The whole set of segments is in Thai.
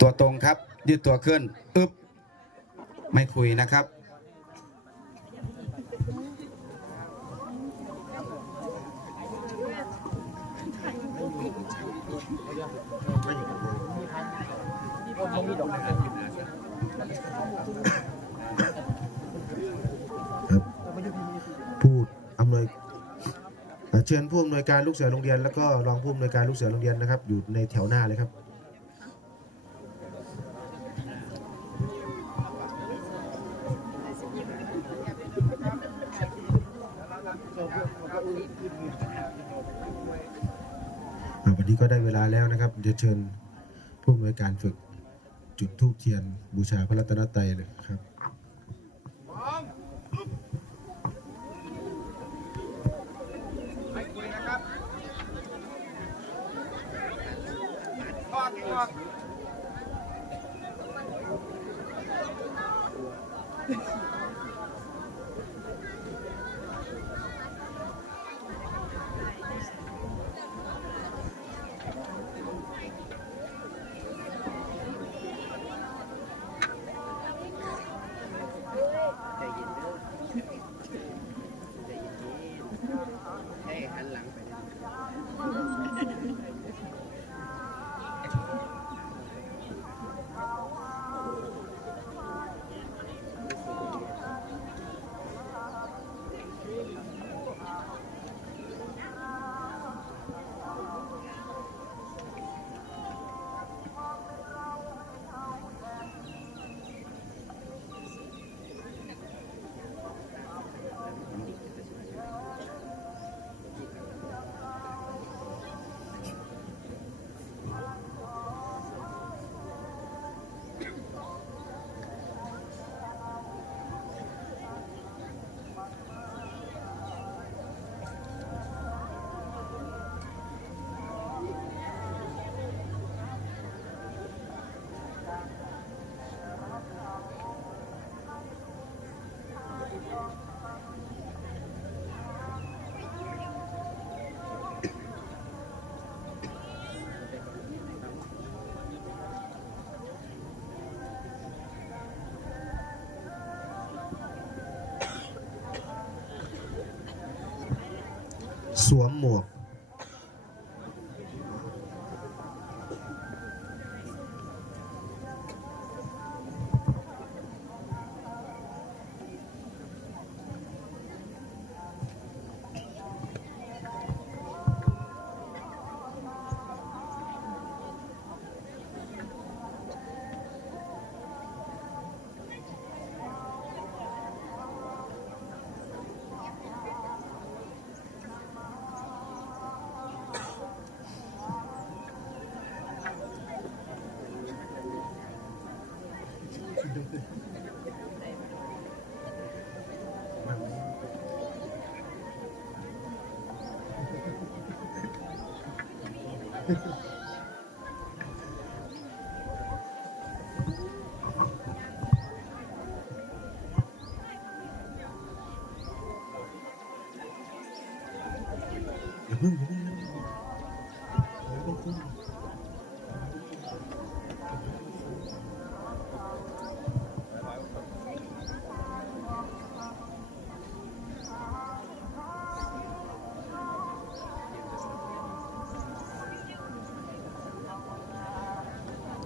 ตัวตรงครับ ยืดตัวขึ้นอึบไม่คุยนะครับครับผู้อำนวยเชิญผู้อำนวยการลูกเสือโรงเรียน แล้วก็รองผู้อำนวยการลูกเสือโรงเรียนนะครับ อยู่ในแถวหน้าเลยครับ วันนี้ก็ได้เวลาแล้วนะครับจะเชิญผู้อำนวยการฝึกจุดธูปเทียนบูชาพระรัตนตรัยเลยครับ สวมหมวก อย่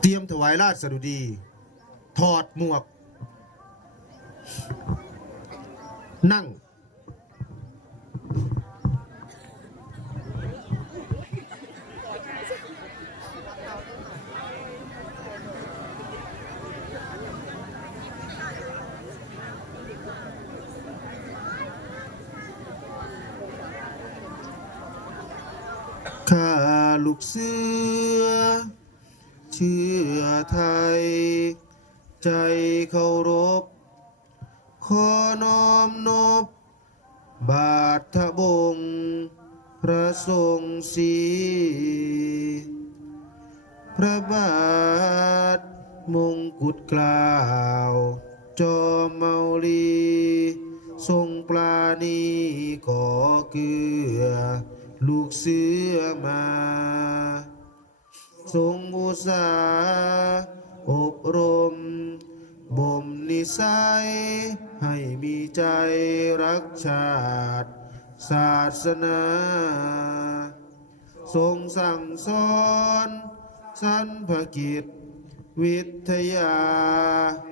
เตรียมถวายราชสดุดี ถอดหมวก นั่ง ข้าลูกเสือ เชื่อไทย ใจเคารพ ขอน้อมนบ บาททบง พระทรงศีพระบาทมงกุฎกล้าว จอมเมาลี ทรงปราณีก่อเกลือ ลูกเสือมา ทรงอุตสาห์สัย ให้มีใจรักชาติ ศาสนา ทรงสั่งสอนสันภกิจ วิทยา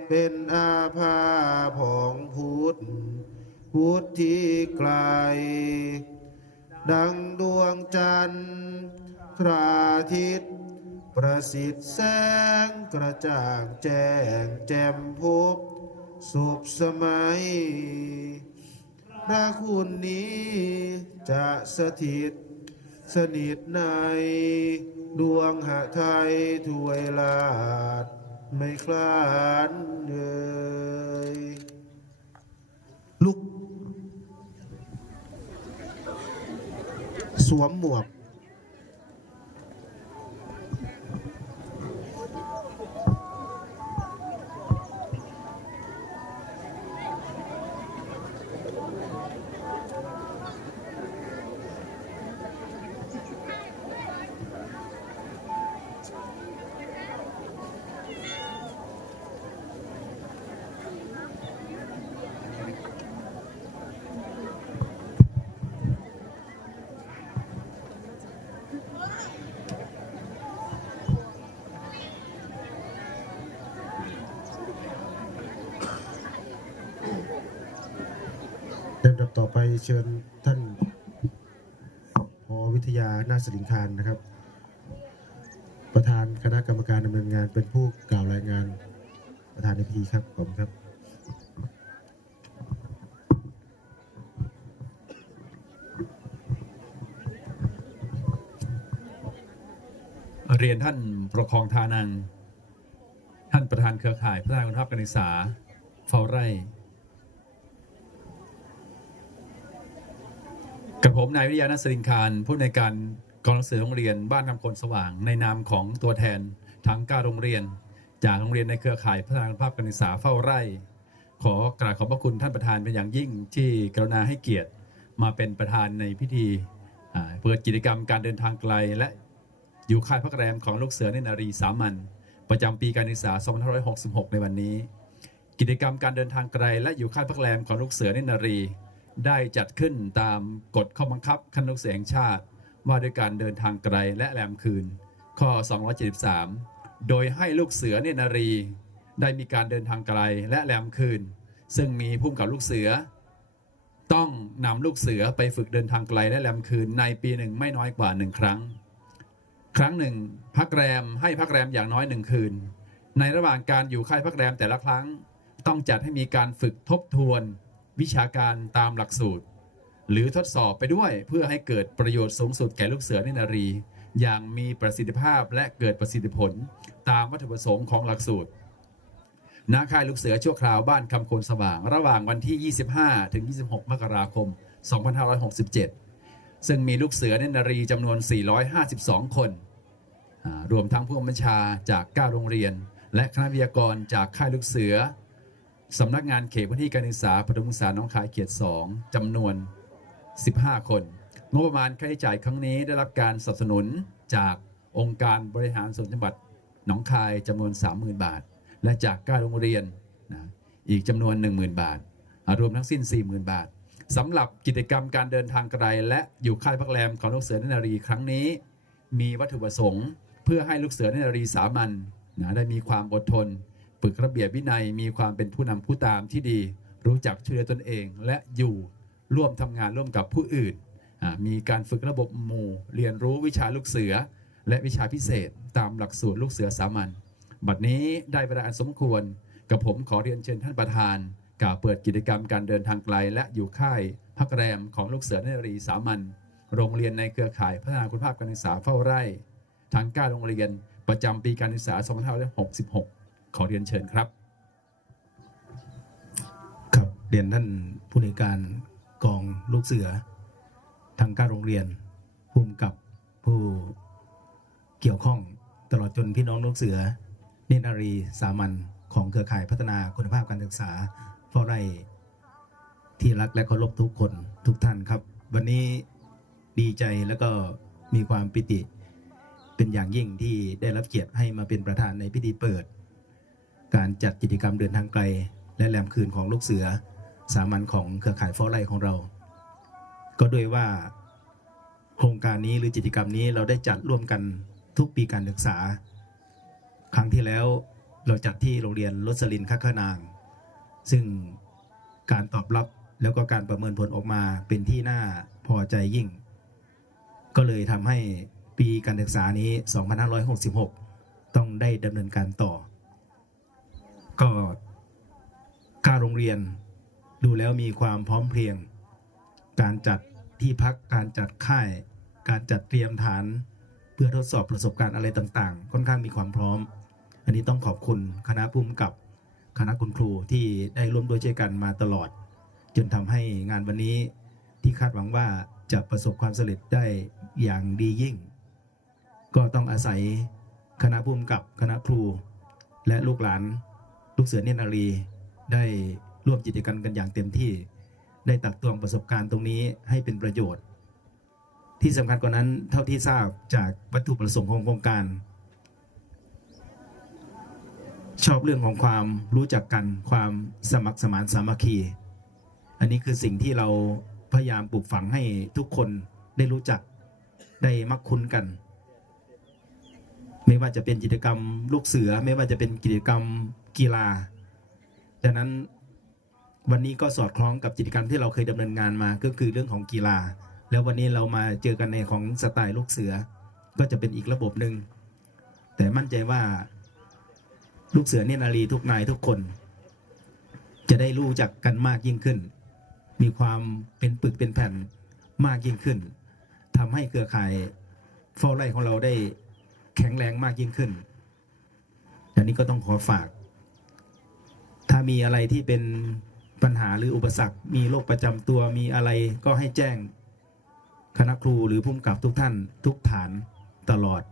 เป็นอาภาของพุทธ พุทธที่ไกล ดังดวงจันทร์พระอาทิตย์ ประสิทธิ์แสงกระจ่างแจ้งแจ่มพบสุบสมัยพระคุณนี้จะสถิตสนิทใน ดวงหะไทยถวยลาด ไม่คลานเลยลุก สวมหมวก ลำดับ ต่อไปเชิญท่านพอวิทยานาสิริงคารนะครับ ประธานคณะกรรมการดำเนินงานเป็นผู้กล่าวรายงานประธานในพิธีครับขอบคุณครับเรียนท่านปกคองทานัง ท่านประธานเครือข่ายพัฒนาคุณภาพการศึกษาเฝ้าไร่ กับผมนายวิทยานัสริงคารผู้ในการกองหนังสือโรงเรียนบ้านคำพลสว่าง ในนามของตัวแทนทั้ง9โรงเรียน จากโรงเรียนในเครือข่ายพัฒนาภาพการศึกษาเฝ้าไร่ ขอกราบขอบพระคุณท่านประธานเป็นอย่างยิ่งที่กรุณาให้เกียรติมาเป็นประธานในพิธีเปิดกิจกรรมการเดินทางไกล และอยู่ค่ายพักแรมของลูกเสือเนนารีสามัญประจำปีการศึกษา 2566 ในวันนี้ กิจกรรมการเดินทางไกล และอยู่ค่ายพักแรมของลูกเสือเนนารี ได้จัดขึ้นตามกฎข้อบังคับคณะเสือแห่งชาติว่าด้วยการเดินทางไกลและแรมคืน ข้อ 273 โดยให้ลูกเสือเนนารี ได้มีการเดินทางไกลและแรมคืน ซึ่งมีผู้กำกับลูกเสือ ต้องนำลูกเสือไปฝึกเดินทางไกลและแรมคืนในปีหนึ่งไม่น้อยกว่าหนึ่งครั้ง ครั้งหนึ่งพักแรมให้พักแรมอย่างน้อยหนึ่งคืน ในระหว่างการอยู่ค่ายพักแรมแต่ละครั้ง ต้องจัดให้มีการฝึกทบทวน วิชาการตามหลักสูตร หรือทดสอบไปด้วยเพื่อให้เกิดประโยชน์สูงสุดแก่ลูกเสือเนนารี อย่างมีประสิทธิภาพและเกิดประสิทธิผล ตามวัตถุประสงค์ของหลักสูตรณค่ายลูกเสือชั่วคราวบ้านคำโคนสว่าง ระหว่างวันที่ 25 ถึง 26 มกราคม 2567 ซึ่งมีลูกเสือเนนารีจำนวน 452 คน รวมทั้งผู้บัญชาจาก 9 โรงเรียน และคณะวิทยากรจากค่ายลูกเสือ สำนักงานเขตพื้นที่การศึกษาปฐมศึกษาหน้องคายเขต2จำนวน 15 คน งบประมาณค่าใช้จ่ายครั้งนี้ได้รับการสนับสนุนจากองค์การบริหารส่วนจังหวัดหนองคายจำนวน 30,000 บาท และจาก9โรงเรียนนะอีกจำนวน 10,000 บาท รวมทั้งสิ้น 40,000 บาทสำหรับกิจกรรมการเดินทางไกล และอยู่ค่ายพักแรมของลูกเสือนนารีครั้งนี้ มีวัตถุประสงค์ เพื่อให้ลูกเสือนนารีสามัญนะได้มีความอดทน ฝึกระเบียบวินัยมีความเป็นผู้นำผู้ตามที่ดี รู้จักช่วยเหลือตนเอง และอยู่ร่วมทำงานร่วมกับผู้อื่น มีการฝึกระบบหมู่ เรียนรู้วิชาลูกเสือ และวิชาพิเศษ ตามหลักสูตรลูกเสือสามัญบัดนี้ได้เวลาอันสมควร กับผมขอเรียนเชิญท่านประธานกล่าวเปิดกิจกรรมการเดินทางไกล และอยู่ค่ายพักแรมของลูกเสือเนรีสามัญโรงเรียนในเครือข่ายพัฒนาคุณภาพการศึกษาเฝ้าไร่ทั้ง9โรงเรียนประจำปีการศึกษา2566 ขอเรียนเชิญครับ ครับเรียนท่านผู้ในการกองลูกเสือ ทางการโรงเรียนภูมิกับผู้เกี่ยวข้องตลอดจนพี่น้องลูกเสือเนตรนารีสามัญของเครือข่ายพัฒนาคุณภาพการศึกษาเฝ้าไร่ที่รักและเคารพทุกคนทุกท่านครับ วันนี้ดีใจแล้วก็มีความปิติ เป็นอย่างยิ่งที่ได้รับเกียรติให้มาเป็นประธานในพิธีเปิด การจัดกิจกรรมเดินทางไกล และแรมคืนของลูกเสือ สามัญของเครือข่ายเฝ้าไร่ของเรา ก็ด้วยว่า โครงการนี้หรือกิจกรรมนี้เราได้จัดร่วมกันทุกปีการศึกษา ครั้งที่แล้วเราจัดที่โรงเรียนรสลินคัคขนาง ซึ่งการตอบรับแล้วก็การประเมินผลออกมาเป็นที่น่าพอใจยิ่ง ก็เลยทำให้ปีการศึกษานี้ 2566 ต้องได้ดำเนินการต่อ ก็การโรงเรียนดูแล้วมีความพร้อมเพรียง การจัดที่พักการจัดค่าย การจัดเตรียมฐาน เพื่อทดสอบประสบการณ์อะไรต่างๆ ค่อนข้างมีความพร้อม อันนี้ต้องขอบคุณคณะภูมิกับคณะคุณครูที่ได้ร่วมด้วยช่วยกันมาตลอด จนทำให้งานวันนี้ที่คาดหวังว่าจะประสบความสำเร็จได้อย่างดียิ่ง ก็ต้องอาศัยคณะภูมิกับคณะครูและลูกหลาน ลูกเสือเนตรนารีได้ร่วมกิจกรรมกันอย่างเต็มที่ ได้ตักตวงประสบการณ์ตรงนี้ให้เป็นประโยชน์ ที่สำคัญกว่านั้นเท่าที่ทราบจากวัตถุประสงค์ของโครงการ ชอบเรื่องของความรู้จักกันความสมัครสมานสามัคคี อันนี้คือสิ่งที่เราพยายามปลูกฝังให้ทุกคนได้รู้จักได้มักคุ้นกัน ไม่ว่าจะเป็นกิจกรรมลูกเสือ ไม่ว่าจะเป็นกิจกรรม กีฬาดังนั้นวันนี้ก็สอดคล้องกับกิจกรรมที่เราเคยดำเนินงานมาก็คือเรื่องของกีฬา แล้ววันนี้เรามาเจอกันในของสไตล์ลูกเสือ ก็จะเป็นอีกระบบหนึ่งแต่มั่นใจว่า ลูกเสือเนตรนารีทุกนายทุกคน จะได้รู้จักกันมากยิ่งขึ้น มีความเป็นปึกเป็นแผ่นมากยิ่งขึ้นทำให้เครือข่ายเฝ้าไร่ของเราได้แข็งแรงมากยิ่งขึ้นอันนี้ก็ต้องขอฝาก ถ้ามีอะไรที่เป็นปัญหาหรืออุปสรรค มีโรคประจำตัวมีอะไรก็ให้แจ้งคณะครูหรือผู้กำกับทุกท่านทุกฐานตลอด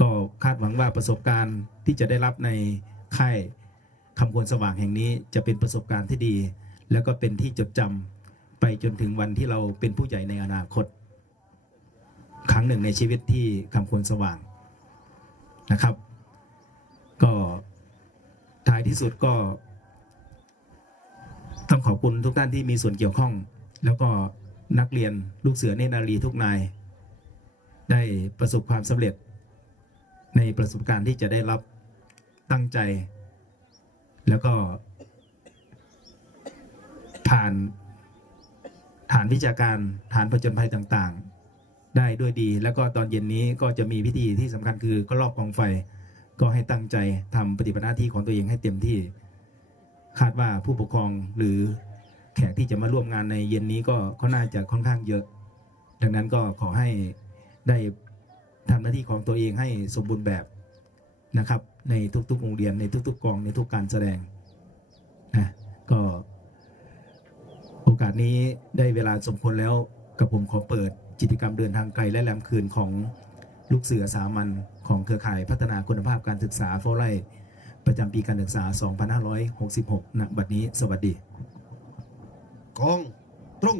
ก็คาดหวังว่าประสบการณ์ที่จะได้รับในค่ายคำควรสว่างแห่งนี้จะเป็นประสบการณ์ที่ดี แล้วก็เป็นที่จดจำไปจนถึงวันที่เราเป็นผู้ใหญ่ในอนาคต ครั้งหนึ่งในชีวิตที่คำควรสว่างนะครับ ก็ายที่สุดก็ ต้องขอบคุณทุกท่านที่มีส่วนเกี่ยวข้อง แล้วก็นักเรียนลูกเสือเนนารีทุกนาย ได้ประสบความสำเร็จ ในประสบการณ์ที่จะได้รับตั้งใจ แล้วก็ ผ่านฐานวิชาการฐานผจญภัยต่างๆ ได้ด้วยดี แล้วก็ตอนเย็นนี้ก็จะมีพิธีที่สำคัญคือก็รอบกองไฟ ก็ให้ตั้งใจทำปฏิบัติหน้าที่ของตัวเองให้เต็มที่ คาดว่าผู้ปกครองหรือแขกที่จะมาร่วมงานในเย็นนี้ก็ก็น่าจะค่อนข้างเยอะ ดังนั้นก็ขอให้ได้ทำหน้าที่ของตัวเองให้สมบูรณ์แบบนะครับ ในทุกๆโรงเรียนในทุก ๆกองในทุกการแสดงนะก็โอกาสนี้ได้เวลาสมควรแล้วกับผมขอเปิดกิจกรรมเดินทางไกลและแรมคืนของลูกเสือสามัญ ของเครือข่ายพัฒนาคุณภาพการศึกษาเฝ้าไร่ประจำปีการศึกษา 2566ณบัดนี้ สวัสดี กองตรง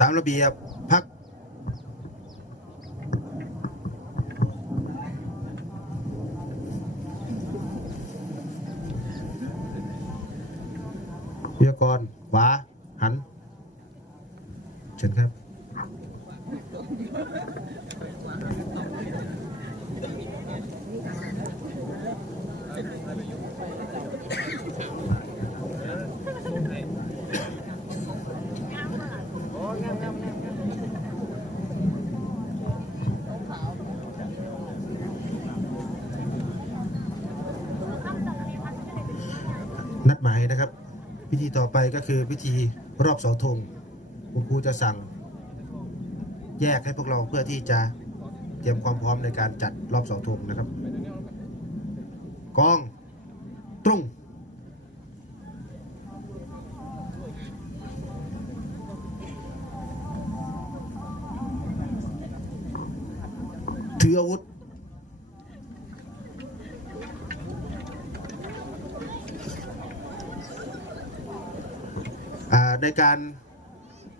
ตามระเบียบพักวิทยากรขวา หัน เชิญครับ นัดหมายนะครับ พิ ธีต่อไปก็คือพิธีรอบเสาธงคุณครูจะสั่ง แยกให้พวกเราเพื่อที่จะเตรียมความพร้อมในการจัดรอบเสาธงนะครับกองตรงถืออาวุธ ในการ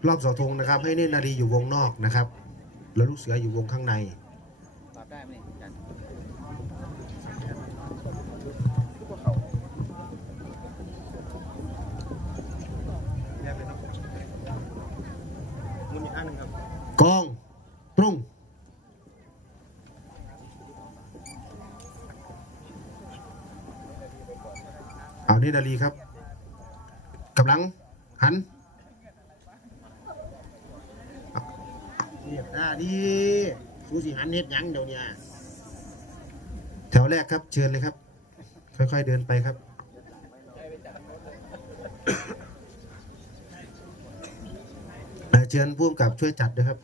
รอบเสาธงนะครับ ให้เนตรนารีอยู่วงนอกนะครับ แล้วลูกเสืออยู่วงข้างในตอบได้ไหมกองตรงเอาเนตรดารีครับกำลัง หันเรียบหน้าดีสูสิหันเฮ็ดยังเดี๋ยวนี้แถวแรกครับเชิญเลยครับ ค่อยๆเดินไปครับเชิญผู้กำกับช่วยจัดด้วยครับ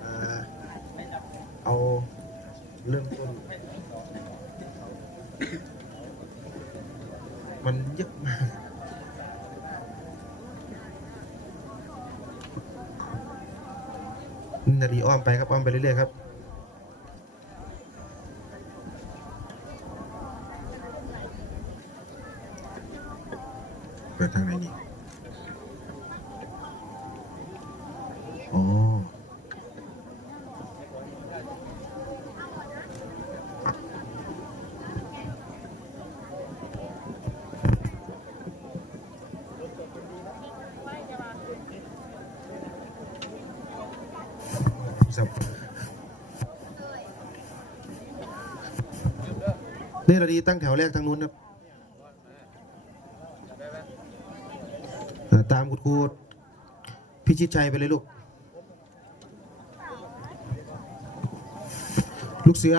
เอ่อเอาเริ่มต้น มันเยอะมาก นาดีอ้อมไปครับ อ้อมไปเรื่อยๆครับ เปิดทางไหนนี่อ๋อสับ นี่ราดีตั้งแถวแรกทางนู้นครับตามคุณครูพิชิตชัยไปเลยลูก ลูกเสือ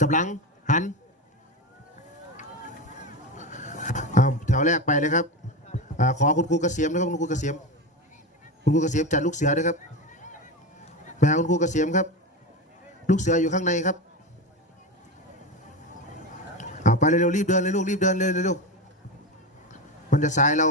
กับหลัง หันเอาแถวแรกไปเลยครับอขอคุณครูเกษียมนะครับคุณครูเกษียม คุณครูเกษียมจัดลูกเสือด้วยครับไปหาคุณครูเกษียมครับ ลูกเสืออยู่ข้างในครับเอาไป เร็วๆรีบเดินเลยลูกรีบเดินเลยเลยลูกมันจะสายเรา